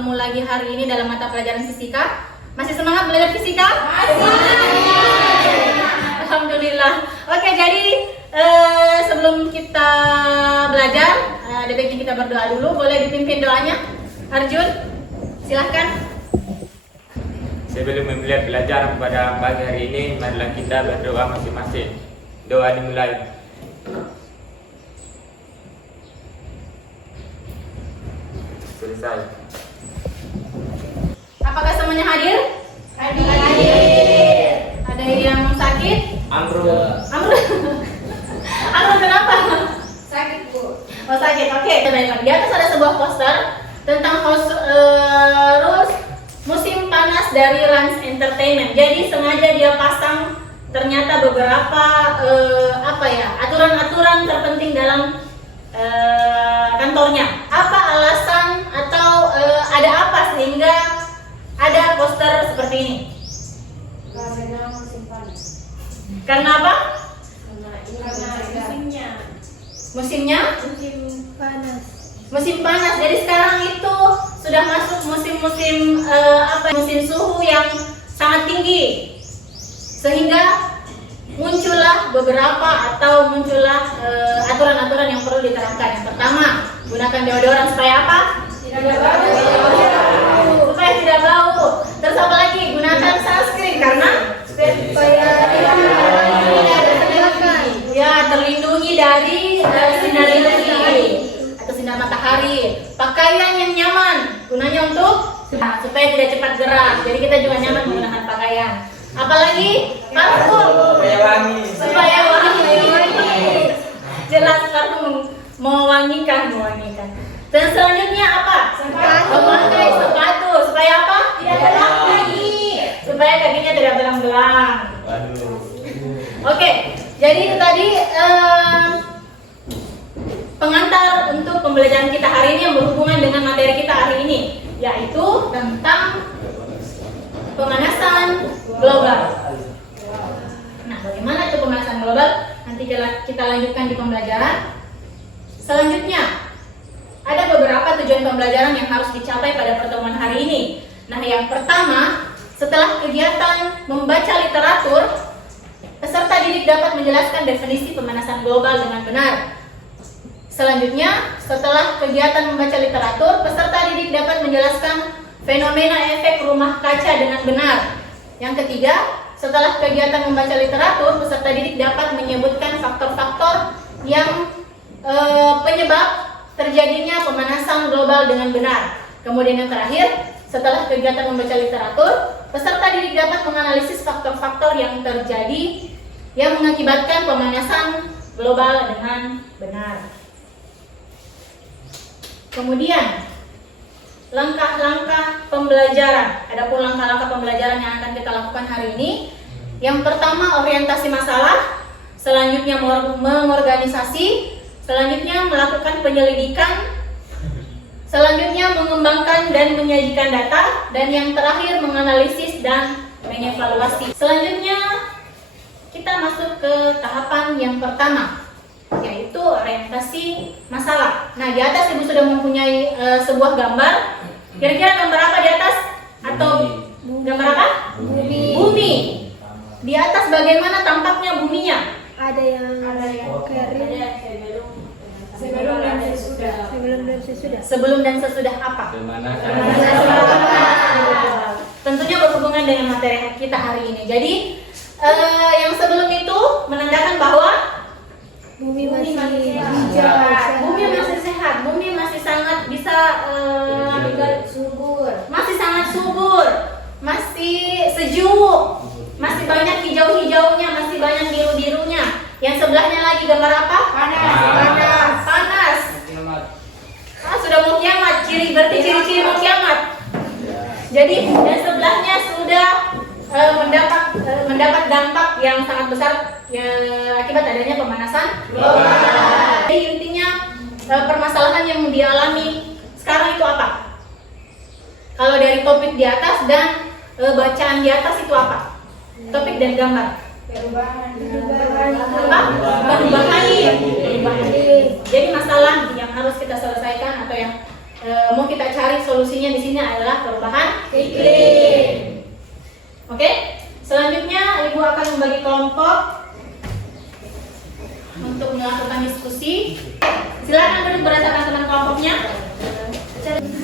bertemu lagi hari ini dalam mata pelajaran fisika. Masih semangat belajar fisika? Masih. Alhamdulillah. Oke, jadi sebelum kita belajar, ada baiknya kita berdoa dulu. Boleh dipimpin doanya? Arjun, silahkan. Sebelum memulai belajar pada pagi hari ini, marilah kita berdoa masing-masing. Doa dimulai. Selesai. Apakah semuanya hadir? Hadir. Ada yang sakit? Amrul. Amrul kenapa? Sakit, Bu. Oh, sakit. Oke, baiklah. Di atas ada sebuah poster tentang house rules musim panas dari Rans Entertainment. Jadi sengaja dia pasang ternyata beberapa aturan-aturan terpenting dalam kantornya. Apa alasan atau ada apa sehingga ada poster seperti ini? Karena musim panas. Karena apa? Karena musimnya. Musimnya? Musim panas. Musim panas. Jadi sekarang itu sudah masuk musim-musim musim suhu yang sangat tinggi, sehingga muncullah aturan-aturan yang perlu diterapkan. Yang pertama, gunakan deodoran supaya apa? Tidak bau. Supaya tidak bau. Terus apa lagi? Gunakan sunscreen karena supaya terlindungi dari sinar UV atau sinar matahari. Pakaian yang nyaman, gunanya untuk supaya tidak cepat gerah. Jadi kita juga nyaman menggunakan pakaian. Apalagi parfum supaya wangi. Jelas parfum mewangikan. Dan selanjutnya apa? Memakai sepatu supaya apa? Tidak belang lagi. Supaya kakinya tidak belang-belang. Oke, jadi itu tadi pengantar untuk pembelajaran kita hari ini yang berhubungan dengan materi kita hari ini, yaitu tentang pemanasan global. Nah, bagaimana itu pemanasan global? Nanti kita lanjutkan di pembelajaran selanjutnya. Ada beberapa tujuan pembelajaran yang harus dicapai pada pertemuan hari ini. Nah, yang pertama, setelah kegiatan membaca literatur, peserta didik dapat menjelaskan definisi pemanasan global dengan benar. Selanjutnya, setelah kegiatan membaca literatur, peserta didik dapat menjelaskan fenomena efek rumah kaca dengan benar. Yang ketiga, setelah kegiatan membaca literatur, peserta didik dapat menyebutkan faktor-faktor yang penyebab terjadinya pemanasan global dengan benar. Kemudian yang terakhir, setelah kegiatan membaca literatur, peserta didik dapat menganalisis faktor-faktor yang terjadi yang mengakibatkan pemanasan global dengan benar. Kemudian langkah-langkah pembelajaran. Adapun langkah-langkah pembelajaran yang akan kita lakukan hari ini, yang pertama orientasi masalah, selanjutnya mengorganisasi, selanjutnya melakukan penyelidikan, selanjutnya mengembangkan dan menyajikan data, dan yang terakhir menganalisis dan mengevaluasi. Selanjutnya kita masuk ke tahapan yang pertama, yaitu orientasi masalah. Nah, di atas Ibu sudah mempunyai sebuah gambar. Kira-kira gambar apa di atas? Atau gambar apa? Bumi. Di atas bagaimana tampaknya buminya? Ada yang kering. Sebelum dan sesudah. Sebelum dan sesudah apa? Tentunya berhubungan dengan materi kita hari ini. Jadi yang sebelum itu menandakan bahwa Bumi masih hijau, bumi masih sehat, bumi masih sangat bisa masih sangat subur, masih sejuk, masih banyak hijau-hijaunya, masih banyak biru-birunya. Yang sebelahnya lagi gambar apa? Panas. Sudah mau kiamat, berarti ciri-ciri mau kiamat. Jadi yang sebelahnya sudah mendapat dampak yang sangat besar akibat adanya pemanasan global. Jadi intinya permasalahan yang dialami sekarang itu apa? Kalau dari topik di atas dan bacaan di atas itu apa? Topik dan gambar. perubahan. Perubahan. Jadi masalah yang harus kita selesaikan atau yang mau kita cari solusi solusinya di sini adalah perubahan iklim. Oke, selanjutnya Ibu akan membagi kelompok untuk melakukan diskusi. Silakan duduk berdasarkan teman kelompoknya. Baca dulu.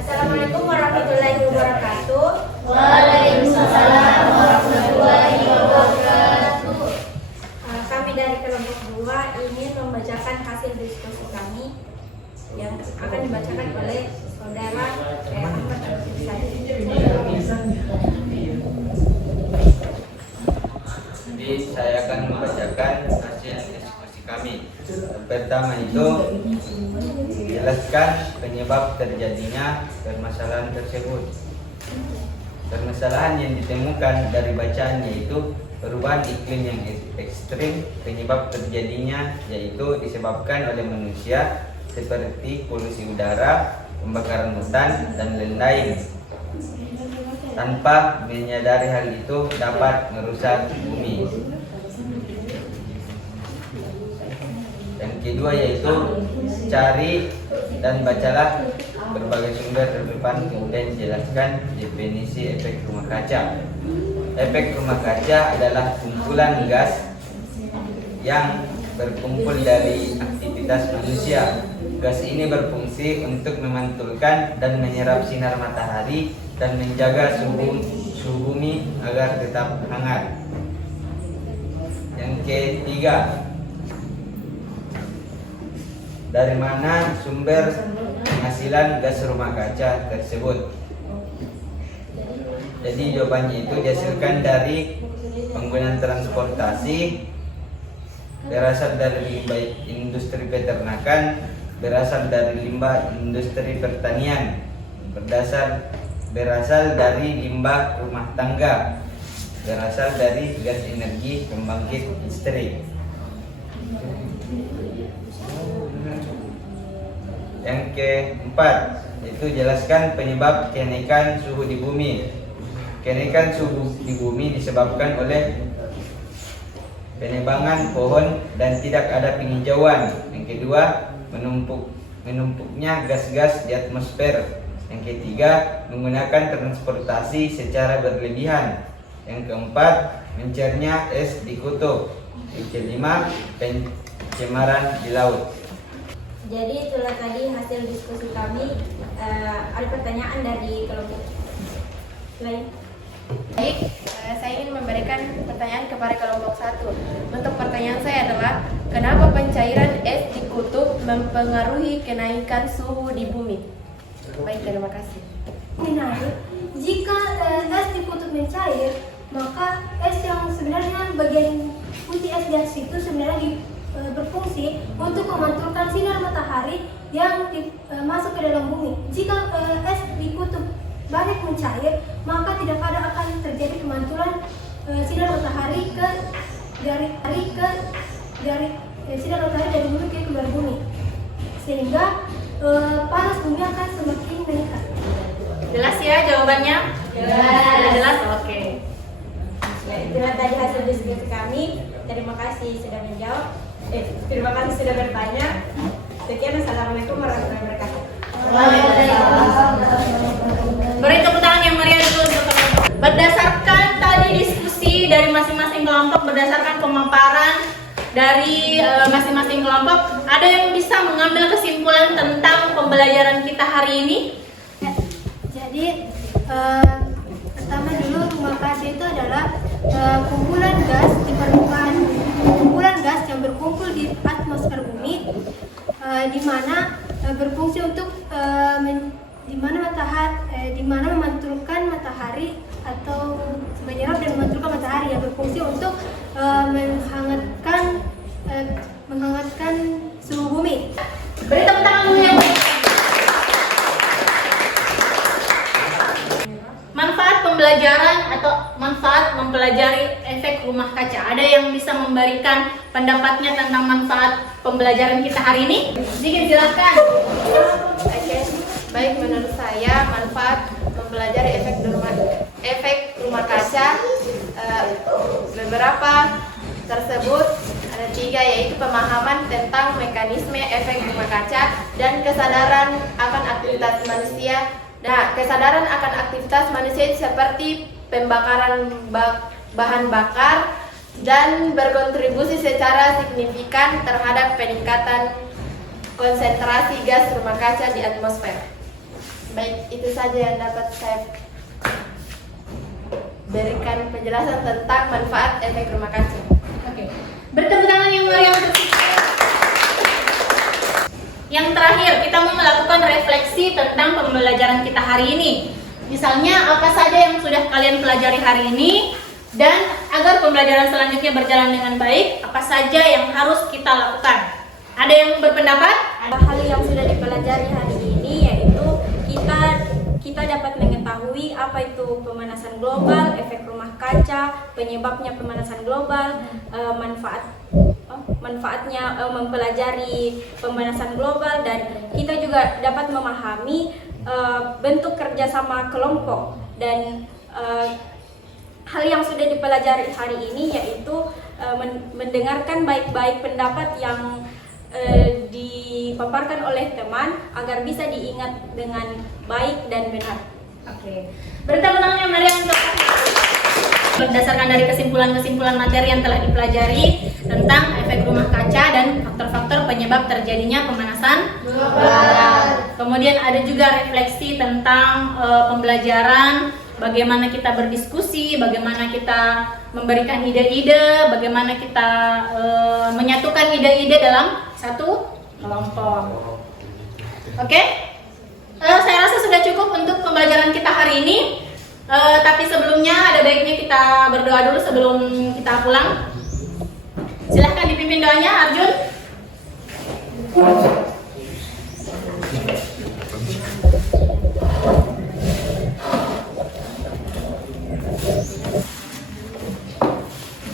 Assalamualaikum warahmatullahi wabarakatuh. Waalaikumsalam warahmatullahi wabarakatuh. Kami dari kelompok 2 ingin membacakan hasil diskusi kami yang akan dibacakan oleh saudara Ahmad Al-Fisari. Jadi saya akan membacakan hasil diskusi kami. Pertama itu jelaskan penyebab terjadinya permasalahan tersebut. Permasalahan yang ditemukan dari bacaan yaitu perubahan iklim yang ekstrim. Penyebab terjadinya yaitu disebabkan oleh manusia seperti polusi udara, pembakaran hutan, dan lain-lain. Tanpa menyadari hal itu dapat merusak bumi. Yang kedua yaitu cari dan bacalah berbagai sumber terdepan, kemudian jelaskan definisi efek rumah kaca. Efek rumah kaca adalah kumpulan gas yang berkumpul dari aktivitas manusia. Gas ini berfungsi untuk memantulkan dan menyerap sinar matahari dan menjaga suhu bumi agar tetap hangat. Yang ketiga, dari mana sumber penghasilan gas rumah kaca tersebut? Jadi jawabannya itu dihasilkan dari penggunaan transportasi, berasal dari limbah industri peternakan, berasal dari limbah industri pertanian, berasal dari limbah rumah tangga, berasal dari gas energi pembangkit listrik. Yang keempat, itu jelaskan penyebab kenaikan suhu di bumi. Kenaikan suhu di bumi disebabkan oleh penebangan pohon dan tidak ada penghijauan. Yang kedua, menumpuknya gas-gas di atmosfer. Yang ketiga, menggunakan transportasi secara berlebihan. Yang keempat, mencernya es di kutub. Yang kelima, pencemaran di laut. Jadi itulah tadi hasil diskusi kami. Ada pertanyaan dari kelompok lain? Baik, saya ingin memberikan pertanyaan kepada kelompok 1. Untuk pertanyaan saya adalah, kenapa pencairan es di kutub mempengaruhi kenaikan suhu di bumi? Baik, terima kasih. Menarik. Jika es di kutub mencair, maka es yang sebenarnya bagian putih es gas itu sebenarnya berfungsi untuk memantulkan sinar matahari yang masuk ke dalam bumi. Jika es di kutub banyak mencair, maka tidak akan terjadi pemantulan sinar matahari dari sinar matahari dari bumi ke luar bumi, sehingga panas bumi akan semakin meningkat. Jelas ya jawabannya? Jelas. Oke. Ya, itulah tadi hasil diskusi kami. Terima kasih sudah menjawab. Terima kasih sudah bertanya. Sekian, assalamualaikum warahmatullahi wabarakatuh. Beri tepuk tangan yang meriah dulu untuk teman-teman. Berdasarkan tadi diskusi dari masing-masing kelompok, berdasarkan pemaparan dari masing-masing kelompok, ada yang bisa mengambil kesimpulan tentang pembelajaran kita hari ini? Jadi pertama dulu rumah kaca itu adalah kumpulan gas di permukaan, kumpulan gas yang berkumpul di atmosfer bumi, di mana berfungsi untuk di mana memantulkan matahari atau menyerap dan memantulkan matahari, yang berfungsi untuk menghangatkan suhu bumi. Beri tepuk tangan dulu yang manfaat pembelajaran atau manfaat mempelajari efek rumah kaca. Ada yang bisa memberikan pendapatnya tentang manfaat pembelajaran kita hari ini? Sedikit silakan. Oke. Baik, menurut saya manfaat mempelajari efek rumah kaca beberapa tersebut ada 3, yaitu pemahaman tentang mekanisme efek rumah kaca dan kesadaran akan aktivitas manusia. Nah, kesadaran akan aktivitas manusia seperti pembakaran bahan bakar dan berkontribusi secara signifikan terhadap peningkatan konsentrasi gas rumah kaca di atmosfer. Baik, itu saja yang dapat saya berikan penjelasan tentang manfaat efek rumah kaca. Oke. Bertepuk tangan yang meriah untuk kita. Yang terakhir, kita mau melakukan refleksi tentang pembelajaran kita hari ini. Misalnya, apa saja yang sudah kalian pelajari hari ini, dan agar pembelajaran selanjutnya berjalan dengan baik, apa saja yang harus kita lakukan? Ada yang berpendapat? Hal yang sudah dipelajari hari ini yaitu kita dapat mengetahui apa itu pemanasan global, efek rumah kaca, penyebabnya pemanasan global, manfaatnya mempelajari pemanasan global, dan kita juga dapat memahami bentuk kerjasama kelompok. Dan hal yang sudah dipelajari hari ini yaitu mendengarkan baik-baik pendapat yang dipaparkan oleh teman agar bisa diingat dengan baik dan benar. Oke. Bertepuk tangan yang meriah untuk berdasarkan dari kesimpulan-kesimpulan materi yang telah dipelajari tentang efek rumah kaca dan faktor-faktor penyebab terjadinya pemanasan global. Kemudian ada juga refleksi tentang pembelajaran, bagaimana kita berdiskusi, bagaimana kita memberikan ide-ide, bagaimana kita menyatukan ide-ide dalam satu kelompok. Oke? Saya rasa sudah cukup untuk pembelajaran kita hari ini. Tapi sebelumnya ada baiknya kita berdoa dulu sebelum kita pulang. Silahkan dipimpin doanya, Arjun.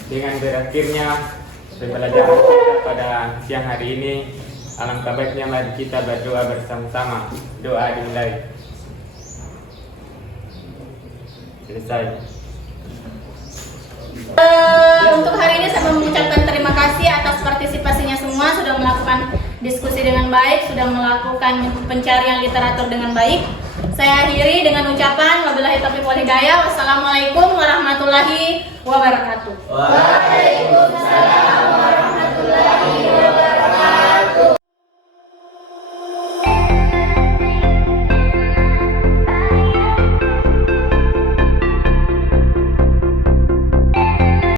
Dengan berakhirnya pembelajaran kita pada siang hari ini, alangkah baiknya mari kita berdoa bersama-sama. Doa dimulai. Selesai. Untuk hari ini saya mengucapkan terima kasih atas partisipasinya semua, sudah melakukan diskusi dengan baik, sudah melakukan pencarian literatur dengan baik. Saya akhiri dengan ucapan wabillahi taufiq wal hidayah. Wassalamualaikum warahmatullahi wabarakatuh.